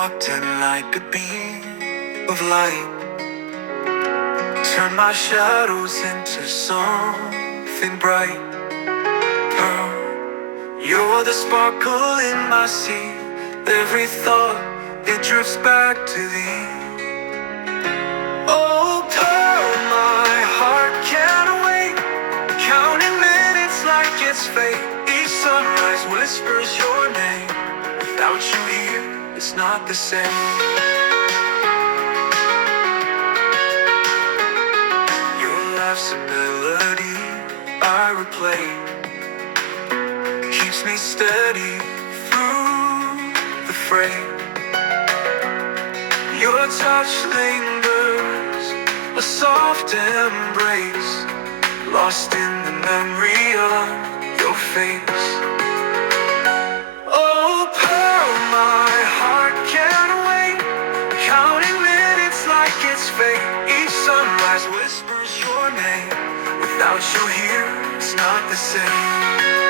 Walked in like a beam of light, turn my shadows into something bright. Pearl, you're the sparkle in my sea. Every thought, it drifts back to thee. Oh, pearl, my heart can't wait, counting minutes like it's fate. Each sunrise whispers your name. Without you here, it's not the same. Your laugh's a melody I replay, keeps me steady through the fray. Your touch lingers, a soft embrace, lost in the memory of your face. Oh, pearl, my heart can't wait, counting minutes like it's fate. Each sunrise whispers your name. Without you here, it's not the same.